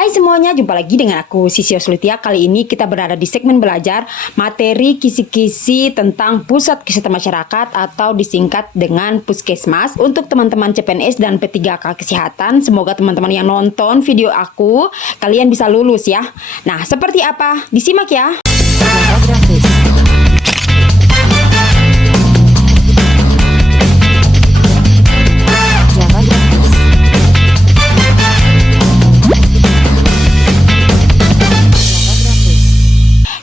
Hai semuanya, jumpa lagi dengan aku Sisio Slutia. Kali ini kita berada di segmen belajar materi kisi-kisi tentang Pusat Kesehatan Masyarakat atau disingkat dengan Puskesmas untuk teman-teman CPNS dan P3K Kesehatan. Semoga teman-teman yang nonton video aku kalian bisa lulus ya. Nah, seperti apa? Disimak ya.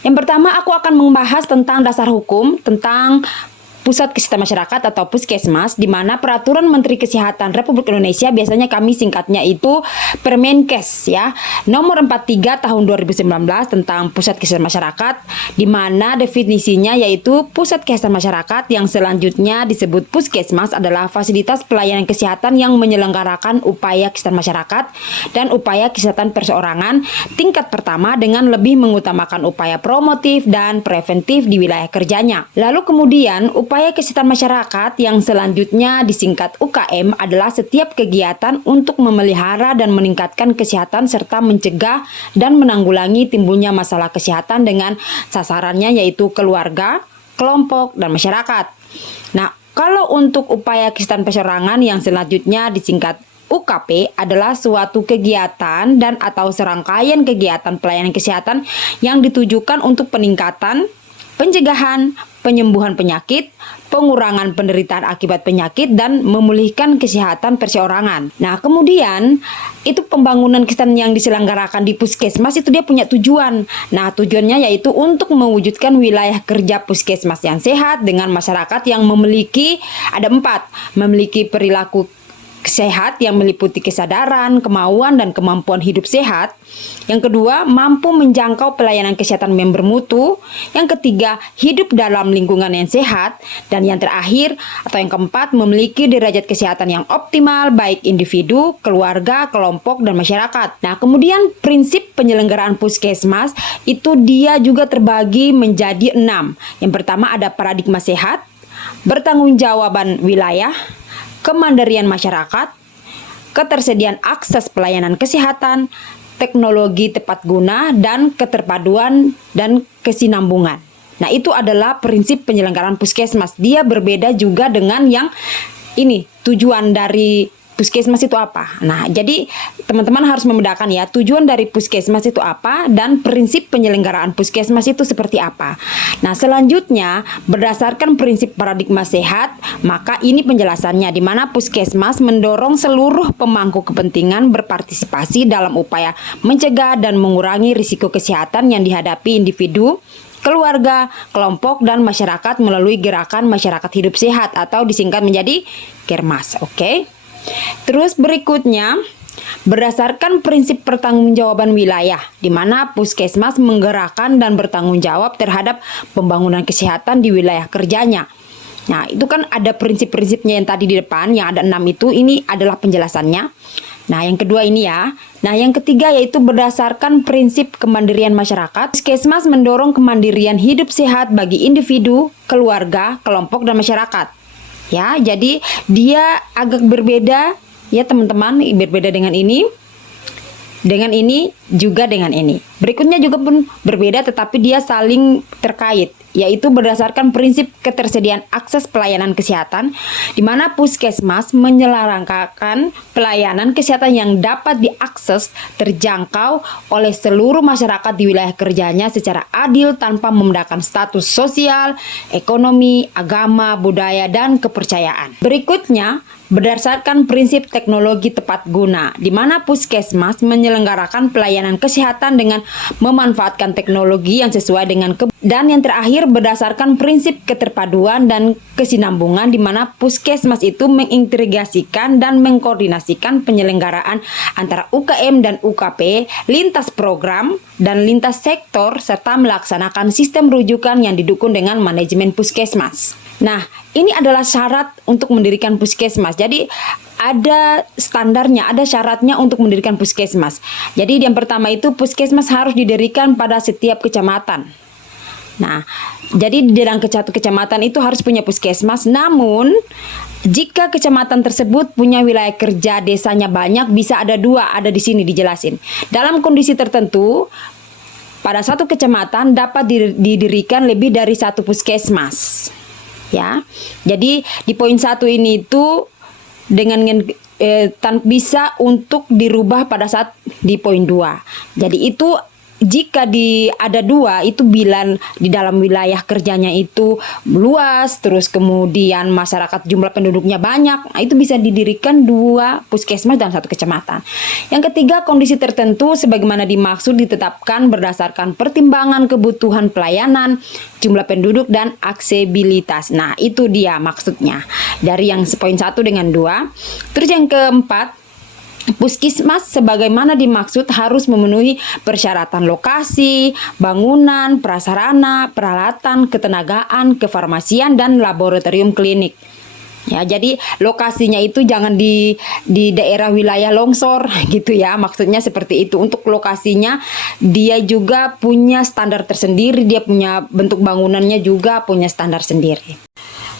Yang pertama, aku akan membahas tentang dasar hukum tentang Pusat Kesehatan Masyarakat atau Puskesmas, di mana Peraturan Menteri Kesehatan Republik Indonesia, biasanya kami singkatnya itu Permenkes ya, nomor 43 tahun 2019 tentang Pusat Kesehatan Masyarakat, di mana definisinya yaitu Pusat Kesehatan Masyarakat yang selanjutnya disebut Puskesmas adalah fasilitas pelayanan kesehatan yang menyelenggarakan upaya kesehatan masyarakat dan upaya kesehatan perseorangan tingkat pertama dengan lebih mengutamakan upaya promotif dan preventif di wilayah kerjanya. Lalu kemudian upaya kesehatan masyarakat yang selanjutnya disingkat UKM adalah setiap kegiatan untuk memelihara dan meningkatkan kesehatan serta mencegah dan menanggulangi timbulnya masalah kesehatan dengan sasarannya yaitu keluarga, kelompok, dan masyarakat. Nah, kalau untuk upaya kesehatan perseorangan yang selanjutnya disingkat UKP adalah suatu kegiatan dan atau serangkaian kegiatan pelayanan kesehatan yang ditujukan untuk peningkatan, pencegahan, penyembuhan penyakit, pengurangan penderitaan akibat penyakit, dan memulihkan kesehatan perseorangan. Nah, kemudian itu pembangunan kesehatan yang diselenggarakan di Puskesmas itu dia punya tujuan. Nah, tujuannya yaitu untuk mewujudkan wilayah kerja Puskesmas yang sehat dengan masyarakat yang memiliki, ada 4, memiliki perilaku sehat yang meliputi kesadaran, kemauan, dan kemampuan hidup sehat. Yang kedua, mampu menjangkau pelayanan kesehatan yang bermutu. Yang ketiga, hidup dalam lingkungan yang sehat. Dan yang terakhir atau yang keempat, memiliki derajat kesehatan yang optimal baik individu, keluarga, kelompok, dan masyarakat. Nah, kemudian prinsip penyelenggaraan Puskesmas itu dia juga terbagi menjadi 6. Yang pertama ada paradigma sehat, bertanggungjawaban wilayah, kemandirian masyarakat, ketersediaan akses pelayanan kesehatan, teknologi tepat guna, dan keterpaduan dan kesinambungan. Nah, itu adalah prinsip penyelenggaraan Puskesmas. Dia berbeda juga dengan yang ini, tujuan dari Puskesmas itu apa? Nah, jadi teman-teman harus membedakan ya, tujuan dari Puskesmas itu apa dan prinsip penyelenggaraan Puskesmas itu seperti apa. Nah, selanjutnya berdasarkan prinsip paradigma sehat, maka ini penjelasannya di mana Puskesmas mendorong seluruh pemangku kepentingan berpartisipasi dalam upaya mencegah dan mengurangi risiko kesehatan yang dihadapi individu, keluarga, kelompok, dan masyarakat melalui gerakan masyarakat hidup sehat atau disingkat menjadi Kermas. Oke? Terus berikutnya, berdasarkan prinsip pertanggungjawaban wilayah, di mana Puskesmas menggerakkan dan bertanggung jawab terhadap pembangunan kesehatan di wilayah kerjanya. Nah, itu kan ada prinsip-prinsipnya yang tadi di depan, yang ada 6 itu, ini adalah penjelasannya. Nah, yang kedua ini ya. Nah, yang ketiga yaitu berdasarkan prinsip kemandirian masyarakat. Puskesmas mendorong kemandirian hidup sehat bagi individu, keluarga, kelompok, dan masyarakat. Ya, jadi dia agak berbeda ya teman-teman, berbeda dengan ini, juga dengan ini. Berikutnya juga pun berbeda tetapi dia saling terkait, yaitu berdasarkan prinsip ketersediaan akses pelayanan kesehatan, di mana Puskesmas menyelenggarakan pelayanan kesehatan yang dapat diakses, terjangkau oleh seluruh masyarakat di wilayah kerjanya secara adil tanpa membedakan status sosial, ekonomi, agama, budaya, dan kepercayaan. Berikutnya, berdasarkan prinsip teknologi tepat guna, di mana Puskesmas menyelenggarakan pelayanan kesehatan dengan memanfaatkan teknologi yang sesuai dengan dan yang terakhir berdasarkan prinsip keterpaduan dan kesinambungan, di mana Puskesmas itu mengintegrasikan dan mengkoordinasikan penyelenggaraan antara UKM dan UKP, lintas program dan lintas sektor, serta melaksanakan sistem rujukan yang didukung dengan manajemen Puskesmas. Nah, ini adalah syarat untuk mendirikan Puskesmas. Jadi ada standarnya, ada syaratnya untuk mendirikan Puskesmas. Jadi yang pertama itu Puskesmas harus didirikan pada setiap kecamatan. Nah, jadi di dalam satu kecamatan itu harus punya puskesmas. Namun, jika kecamatan tersebut punya wilayah kerja desanya banyak, bisa ada dua, ada di sini dijelasin. Dalam kondisi tertentu, pada satu kecamatan dapat didirikan lebih dari satu puskesmas. Ya, jadi di poin 1 ini itu dengan bisa untuk dirubah pada saat di poin 2. Jadi itu jika ada dua itu bilang di dalam wilayah kerjanya itu luas, terus kemudian masyarakat jumlah penduduknya banyak, itu bisa didirikan dua puskesmas dalam satu kecamatan. Yang ketiga, kondisi tertentu sebagaimana dimaksud ditetapkan berdasarkan pertimbangan kebutuhan pelayanan, jumlah penduduk dan aksesibilitas. Nah, itu dia maksudnya dari yang poin 1 dengan 2. Terus yang keempat, puskesmas sebagaimana dimaksud harus memenuhi persyaratan lokasi, bangunan, prasarana, peralatan, ketenagaan, kefarmasian, dan laboratorium klinik. Ya, jadi lokasinya itu jangan di daerah wilayah longsor gitu ya. Maksudnya seperti itu. Untuk lokasinya dia juga punya standar tersendiri, dia punya bentuk bangunannya juga punya standar sendiri.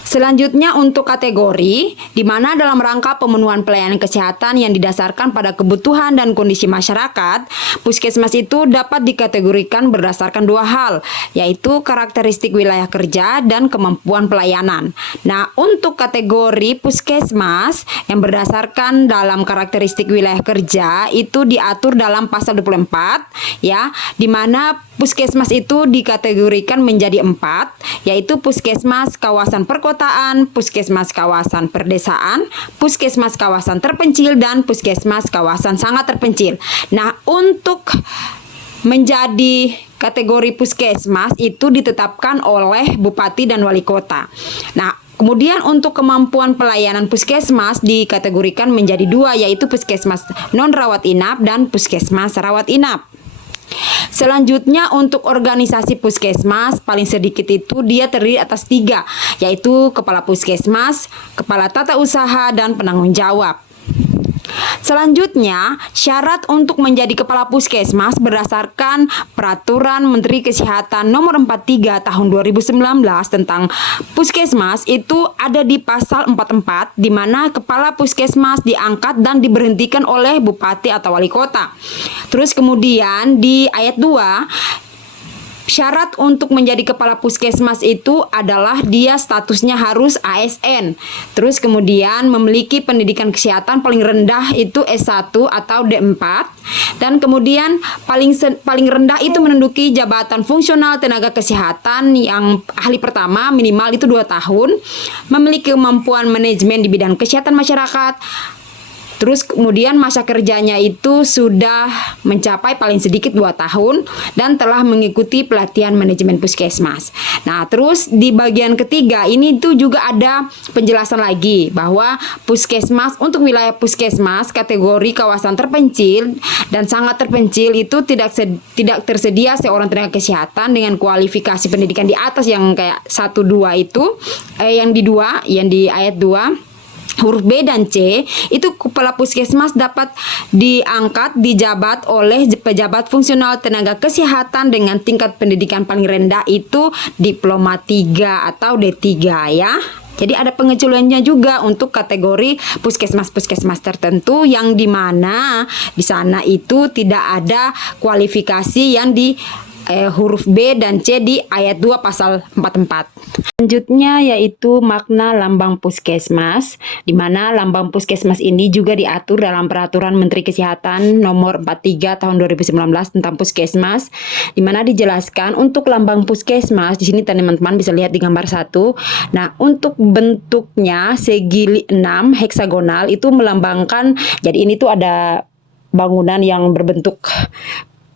Selanjutnya untuk kategori, di mana dalam rangka pemenuhan pelayanan kesehatan yang didasarkan pada kebutuhan dan kondisi masyarakat, puskesmas itu dapat dikategorikan berdasarkan dua hal, yaitu karakteristik wilayah kerja dan kemampuan pelayanan. Nah, untuk kategori puskesmas yang berdasarkan dalam karakteristik wilayah kerja itu diatur dalam pasal 24, ya, di mana puskesmas itu dikategorikan menjadi 4, yaitu puskesmas kawasan perkotaan, puskesmas kawasan perdesaan, puskesmas kawasan terpencil, dan puskesmas kawasan sangat terpencil. Nah, untuk menjadi kategori puskesmas itu ditetapkan oleh Bupati dan Wali Kota. Nah, kemudian untuk kemampuan pelayanan puskesmas dikategorikan menjadi 2, yaitu puskesmas non-rawat inap dan puskesmas rawat inap. Selanjutnya untuk organisasi puskesmas paling sedikit itu dia terdiri atas 3, yaitu kepala puskesmas, kepala tata usaha, dan penanggung jawab. Selanjutnya, syarat untuk menjadi kepala puskesmas berdasarkan Peraturan Menteri Kesehatan Nomor 43 Tahun 2019 tentang puskesmas itu ada di pasal 44, di mana kepala puskesmas diangkat dan diberhentikan oleh bupati atau wali kota. Terus kemudian di ayat 2, syarat untuk menjadi kepala puskesmas itu adalah dia statusnya harus ASN. Terus kemudian memiliki pendidikan kesehatan paling rendah itu S1 atau D4. Dan kemudian paling rendah itu menduduki jabatan fungsional tenaga kesehatan yang ahli pertama minimal itu 2 tahun. Memiliki kemampuan manajemen di bidang kesehatan masyarakat. Terus kemudian masa kerjanya itu sudah mencapai paling sedikit 2 tahun dan telah mengikuti pelatihan manajemen puskesmas. Nah, terus di bagian ketiga ini tuh juga ada penjelasan lagi bahwa puskesmas untuk wilayah puskesmas kategori kawasan terpencil dan sangat terpencil itu tidak tersedia seorang tenaga kesehatan dengan kualifikasi pendidikan di atas yang kayak 1 2 itu yang di ayat 2 huruf B dan C, itu kepala puskesmas dapat diangkat, dijabat oleh pejabat fungsional tenaga kesehatan dengan tingkat pendidikan paling rendah itu diploma 3 atau D3 ya. Jadi ada pengecualiannya juga untuk kategori puskesmas-puskesmas tertentu yang dimana di sana itu tidak ada kualifikasi yang di huruf B dan C di ayat 2 pasal 44. Selanjutnya yaitu makna lambang puskesmas, di mana lambang puskesmas ini juga diatur dalam Peraturan Menteri Kesehatan Nomor 43 Tahun 2019 tentang puskesmas, di mana dijelaskan untuk lambang puskesmas. Di sini teman-teman bisa lihat di gambar 1. Nah, untuk bentuknya segi 6 heksagonal itu melambangkan, jadi ini tuh ada bangunan yang berbentuk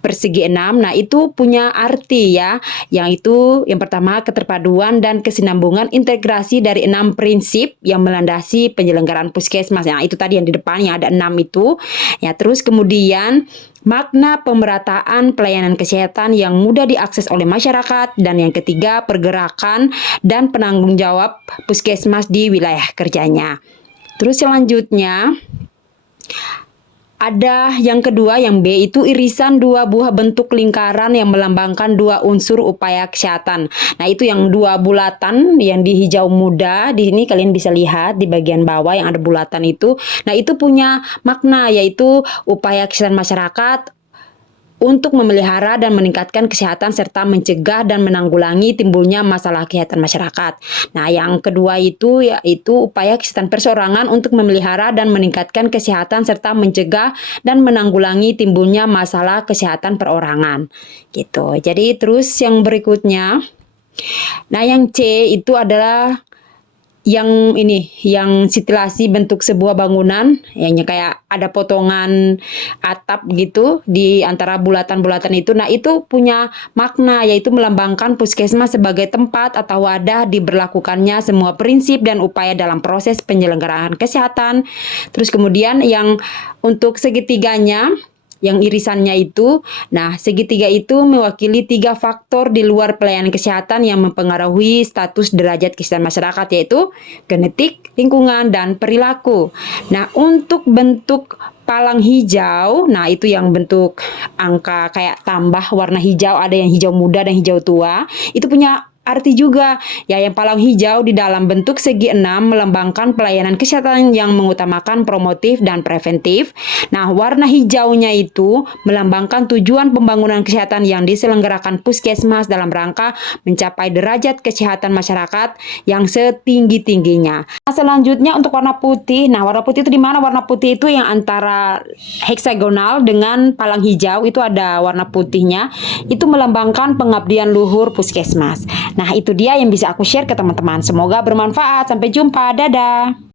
persegi 6. Nah, itu punya arti ya, yang itu yang pertama keterpaduan dan kesinambungan integrasi dari 6 prinsip yang melandasi penyelenggaraan puskesmas. Nah, itu tadi yang di depannya ada 6 itu. Ya, terus kemudian makna pemerataan pelayanan kesehatan yang mudah diakses oleh masyarakat, dan yang ketiga pergerakan dan penanggung jawab puskesmas di wilayah kerjanya. Terus selanjutnya Ada yang kedua, yang B itu irisan dua buah bentuk lingkaran yang melambangkan dua unsur upaya kesehatan. Nah, itu yang dua bulatan yang di hijau muda. Di sini kalian bisa lihat di bagian bawah yang ada bulatan itu. Nah, itu punya makna yaitu upaya kesehatan masyarakat untuk memelihara dan meningkatkan kesehatan serta mencegah dan menanggulangi timbulnya masalah kesehatan masyarakat. Nah, yang kedua itu yaitu upaya kesehatan perseorangan untuk memelihara dan meningkatkan kesehatan serta mencegah dan menanggulangi timbulnya masalah kesehatan perorangan. Gitu. Jadi terus yang berikutnya, nah yang C itu adalah yang sitilasi bentuk sebuah bangunan, yang kayak ada potongan atap gitu di antara bulatan-bulatan itu. Nah, itu punya makna yaitu melambangkan puskesmas sebagai tempat atau wadah diberlakukannya semua prinsip dan upaya dalam proses penyelenggaraan kesehatan. Terus kemudian yang untuk segitiganya, yang irisannya itu, nah segitiga itu mewakili 3 faktor di luar pelayanan kesehatan yang mempengaruhi status derajat kesehatan masyarakat, yaitu genetik, lingkungan, dan perilaku. Nah, untuk bentuk palang hijau, nah itu yang bentuk angka kayak tambah warna hijau, ada yang hijau muda dan hijau tua, itu punya arti juga. Ya, yang palang hijau di dalam bentuk segi 6 melambangkan pelayanan kesehatan yang mengutamakan promotif dan preventif. Nah, warna hijaunya itu melambangkan tujuan pembangunan kesehatan yang diselenggarakan puskesmas dalam rangka mencapai derajat kesehatan masyarakat yang setinggi-tingginya. Nah, selanjutnya untuk warna putih. Nah, warna putih itu di mana? Warna putih itu yang antara heksagonal dengan palang hijau itu ada warna putihnya. Itu melambangkan pengabdian luhur puskesmas. Nah, itu dia yang bisa aku share ke teman-teman. Semoga bermanfaat. Sampai jumpa. Dadah.